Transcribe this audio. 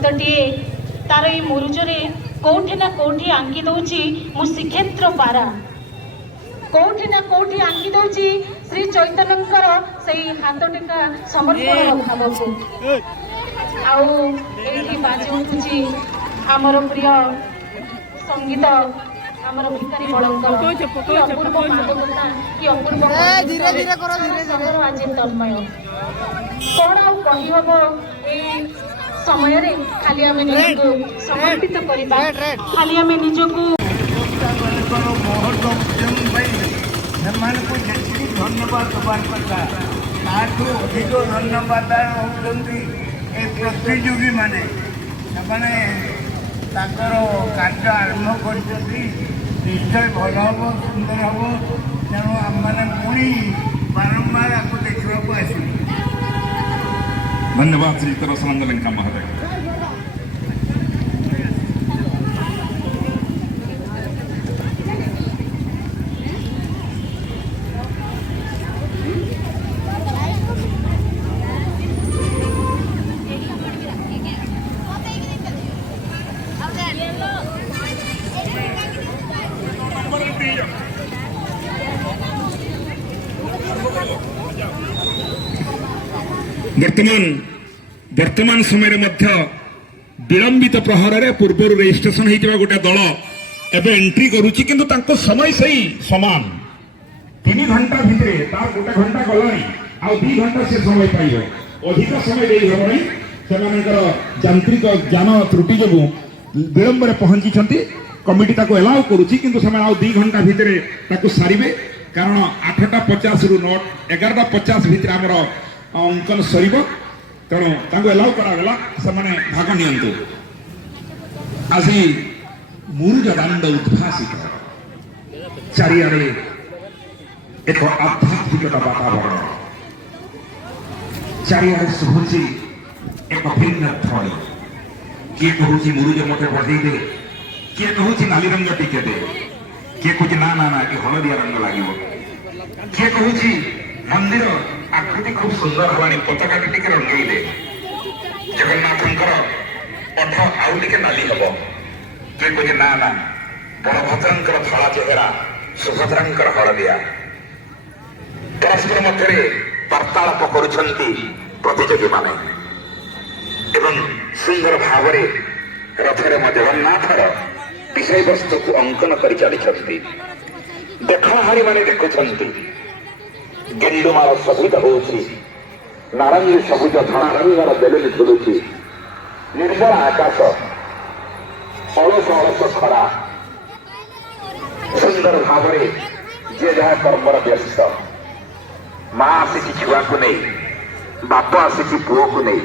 भक्तटीए तार ये मुरुजरे कौटी ना कौटी आंकी दौची मु श्रीक्षेत्र पारा कौटी ना कौटी आंकी दौची श्री चैतन्यकर से हाथ टेका समर्पण भाव को आउठी बाजी उठुची आमर प्रिय संगीत आमर भिखारी बड़ंकर कि अपूर्व मादकता कि अपूर्व धीरे धीरे करो धीरे धीरे आज तन्मय कौन आ कही हम ए समय रे खाली आम निजको समर्पित करबा खाली आम निजको धन्यवाद दबार कथा ताठू अधिक धन्यवाद होती प्रतियोगी माने ताकर कार्य आरंभ कर निश्चय भल हम सुंदर हम तेणु आम मैंने पुणी बारंबार आपको देखा आस धन्यवाद श्री तरसनंद लंका महोदय। वर्तमान समय विलंबित प्रहर पूर्व रजिस्ट्रेशन होता गोटे दल एवं एंट्री करुच्ची किंतु तांको समय सही समान 3 घंटा भितर तार गोटे घंटा गलानी आ 2 घंटा से समय पाइब अधिक समय दे हबनी से यांत्रिक ज्ञान त्रुटि जो विलंब पहुंची कमिटी ताको एलाउ करुच्ची किंतु से 2 घंटा भितर ताको सारिबे कारण 8:50 रु 11:50 भितर आमर अंकन सर तेणु एलाउ करागला से भाग नि आज मुरुज दांड उद्भासित चारिआडे एक आध्यात्मिकता वातावरण चारिआडे शुभुची एक भिन्न ध्वनि किए कहूँ मुरुज मत बढ़े दे किए कहूँ नाली रंग टिके दे किए कहूँ ना ना ना कि हलदिया रंग लगे किए कहूँ मंदिर आकृति खूब सुंदर हलानी पताका टिके रंगई दे जगन्नाथ पठ आउ टिके नाली हम किए कहूँ ना ना बलभद्र धला चेहरा सुभद्रा हलदिया परस्पर मध्य वार्तालाप करुछंती प्रतियोगी माने एवं सुंदर भाव रथरे म जगन्नाथर विषय वस्तु को अंकन कर चली देखणाहारी माने देखुछंती गेंडुमार शोभित होउछि नारंगी सबुज धणा रंगर बेलुन झुलुछि निर्मल आकाश अलस अलस खरा सुंदर भाव जे जहाँ कर्मर व्यस्त माँ आसिकी छुआ को नहीं बाप आसिकी पुओ को नहीं।